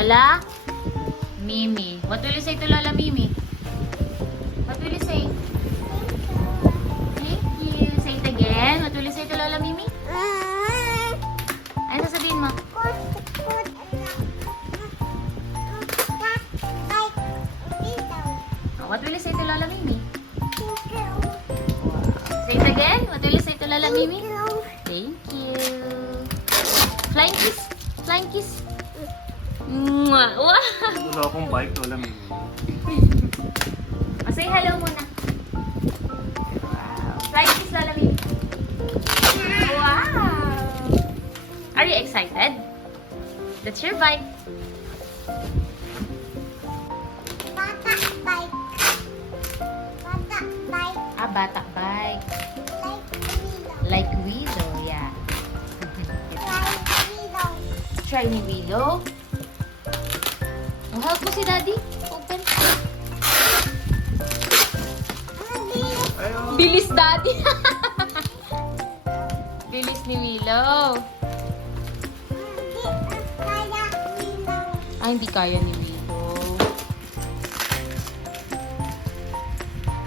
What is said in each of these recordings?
Lola Mimi. What will you say to Lola Mimi? What will you say? Thank you. Say it again. What will you say to Lola Mimi? Ano sasabihin mo? What will you say to Lola Mimi? Say it again. What will you say to Lola Mimi? Thank you. Flying kiss. Flying kiss. Mwah. Wow. Wala akong bike, wala may. Say hello muna. Wow. Flying kiss, Lola Mimi. Wow. Are you excited? That's your bike. Batak bike. Like Willow, yeah. Try ni Willow. Oh, help mo si Daddy. Open. Bilis Daddy. Bilis ni Willow. Hindi kaya ni Willow.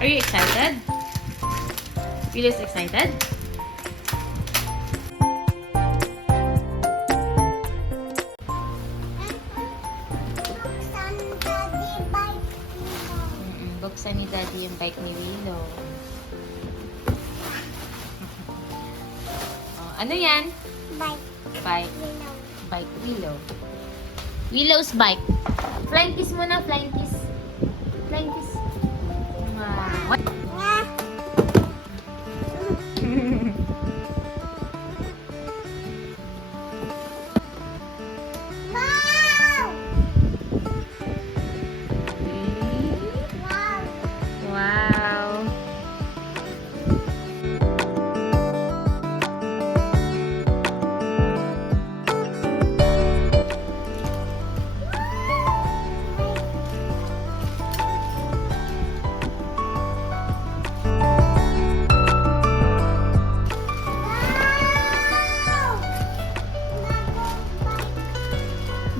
Are you excited? Willow's excited? Buksan ni Daddy yung bike ni Willow. Oh, ano yan? Bike. Bike Willow. Willow's bike. Flying kiss muna, flying kiss. Flying kiss. Wow. Wow.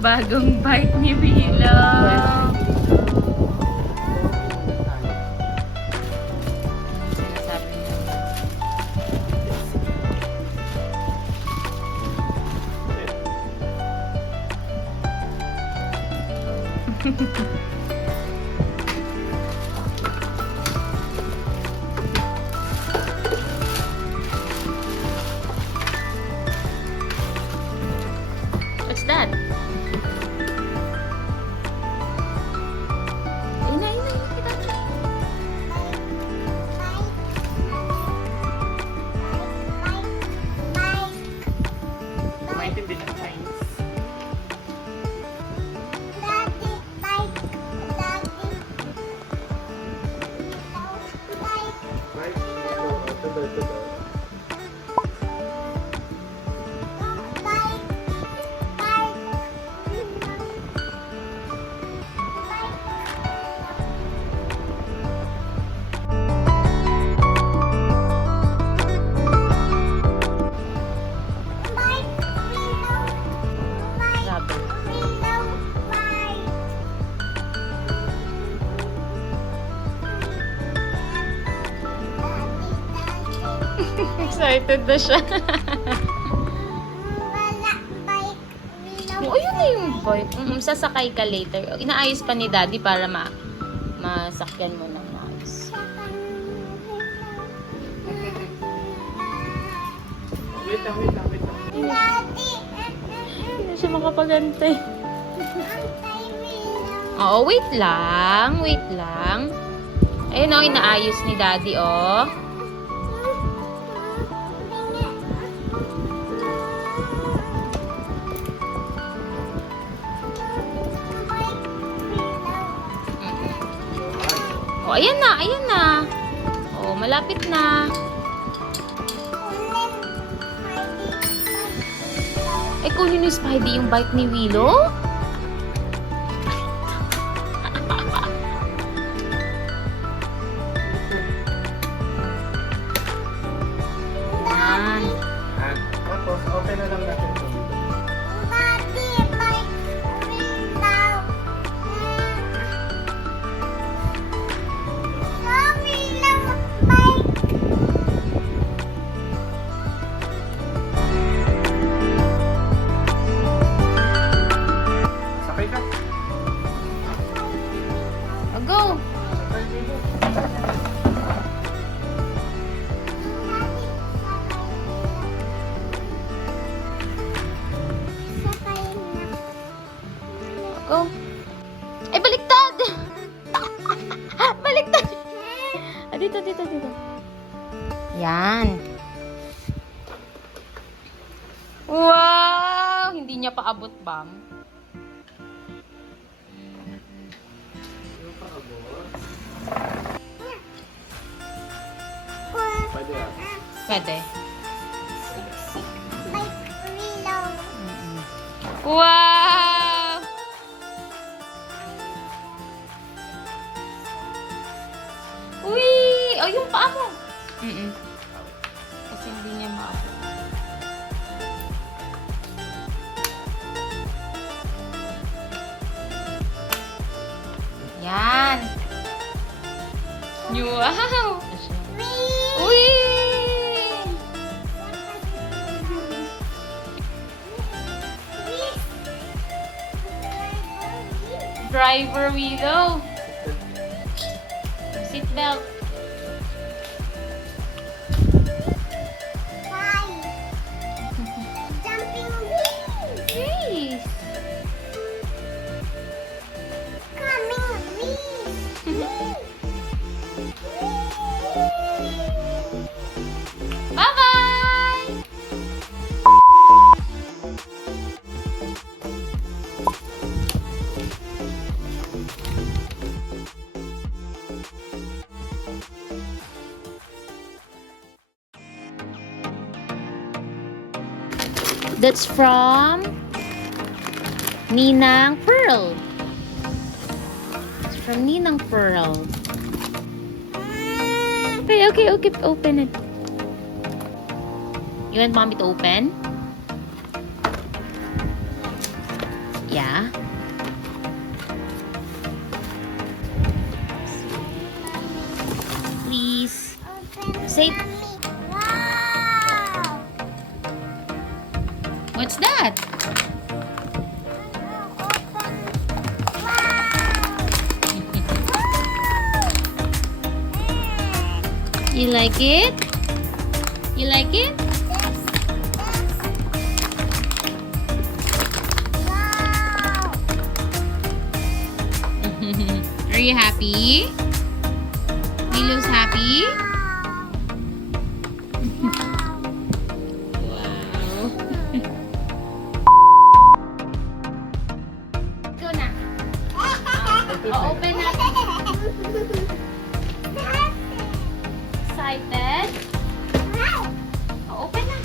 Bagong bike ni Willow. Sinasabi niya. What's that? Maintindihan ng Chinese. Bike? Ito. Excited na siya. Oh, yun na yung bike. Sasakay ka later. Inaayos pa ni Daddy para masakyan mo ng maayos. Wait lang. Hindi na siya makapagantay. Oo, wait lang. Ayun o, inaayos ni Daddy, oh. Oh, ayan na. Oh, malapit na. Kunin ni Spidey yung bike ni Willow? Yan. Tapos, open na lang natin ito. dito. Yan. Wow! Hindi niya paabot, Bam. Pwede ah. Pwede. Wow! Uy! Oh, yung paa mo. Kasi hindi niya maabot. Yan. Wow! Uy! Driver Willow. Seat belt. Please. Bye-bye! That's from Ninang Pearl. It's from Ninang Pearl. Okay, open it. You want mommy to open? Yeah. Please. Say, Wow! what's that? You like it? You like it? Wow! Are you happy? Willow's happy? Wow. Go na. Oh, open na. Excited? Oh, open na.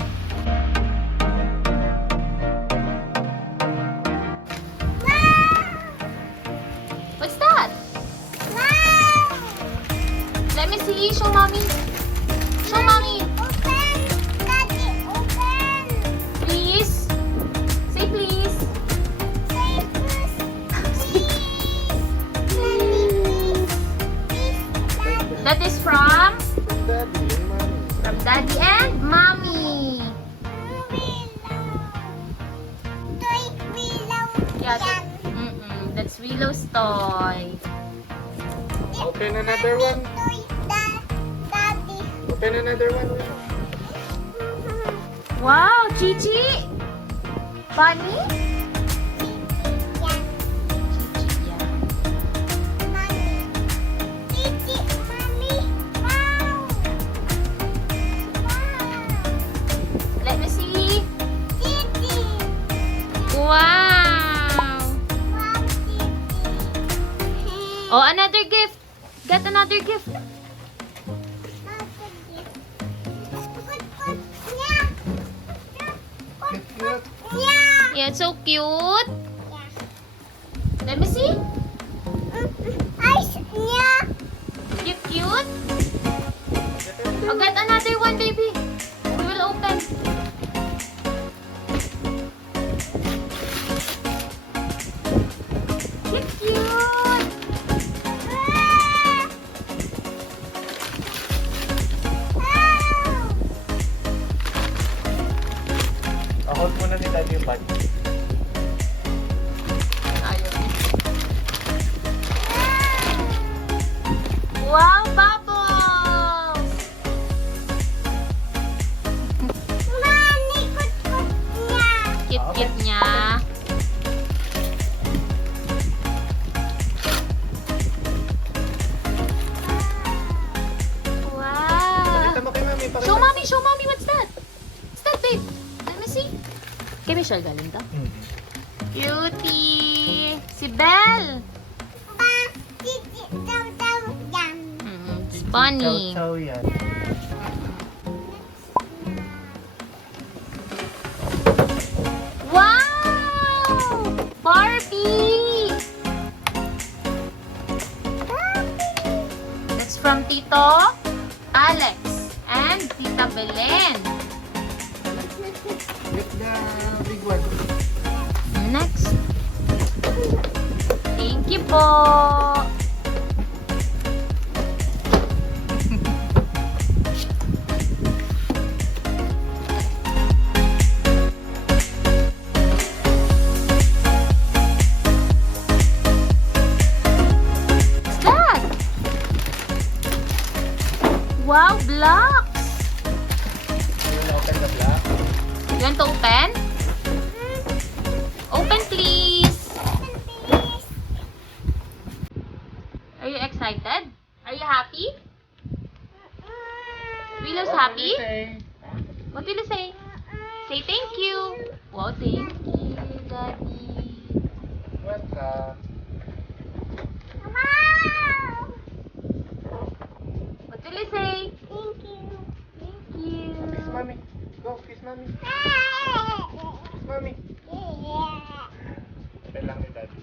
What's that? Let me see. Show mommy. Show mommy. Please. Say please. That is from Daddy and Mommy. Yeah, that's Willow's toy. Open another one. Open another one. Wow, Chichi. Bunny? Yeah. Let me see. Wow. Oh, another gift. Get another gift. Yeah, it's so cute. Let me see. Cute, cute. Oh, get another one, baby. We will open. Cute, cute. Hold muna ni Daddy yung bag. Wow, bubbles! Cute-cute niya. show mommy what's that? What's that, babe? Let me see. Kay Michelle galing to. Cutie! Si Belle! It's bunny. Chow yan. Wow! Barbie! That's from Tito Alex and Tita Belen. Get the big one. Next. Thank you po. What's that? Wow, blocks. You wanna open the black? You want to open? Open, please. Are you excited? Are you happy? Willow's happy? What will you say? Say thank you. Wow, thank you, Daddy. Welcome. What will you say? Thank you. Thank you. Kiss mommy. Go, kiss mommy. Kiss mommy. Open lang ni daddy.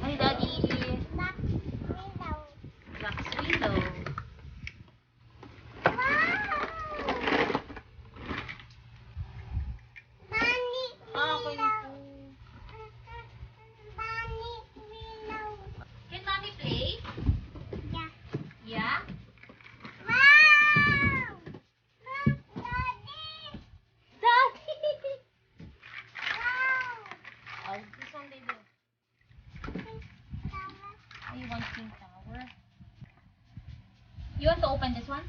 Hi, Daddy. Black Willow. Okay po. Can Mommy play? Yeah? Daddy! Oh, this one, baby. Oh, you want pink tower? You want to open this one?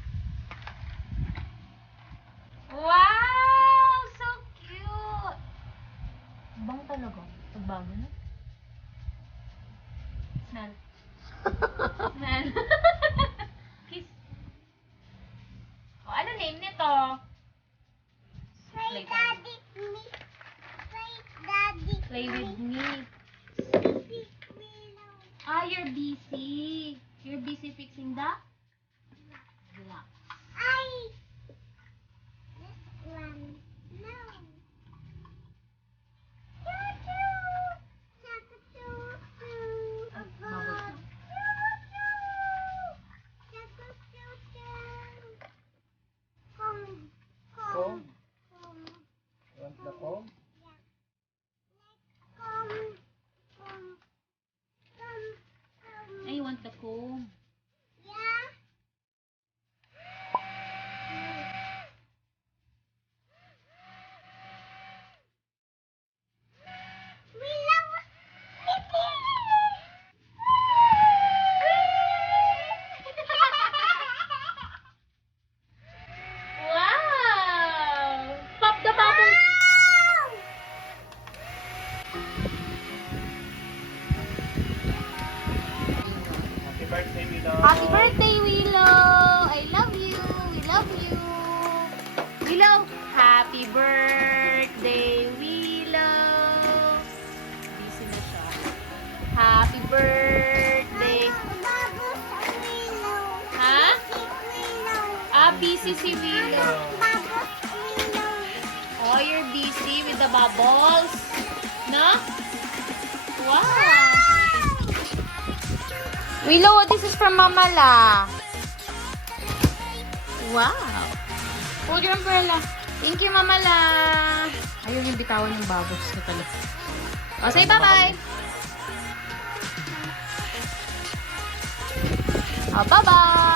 Wow! So cute! Bang talaga. Pagbago na. Smell. Smell. Kiss. Oh, ano name nito? Play with me. Ah, you're busy. You're busy fixing the block. Bubble. Comb. Want the comb? I want the comb. Wow! Pop the bubble. Happy birthday, Willow. Happy birthday, Willow! I love you! We love you! Willow! Happy birthday, Willow! Busy na siya. Happy birthday! Ha? Ah, busy si Willow. Oh, you're busy with the bubbles? No? Wow! Willow, this is from Mama La. Wow. Hold your umbrella. Thank you, Mama La. Ayaw yung bitawan yung bubbles na pala. O, say bye-bye. O, bye-bye.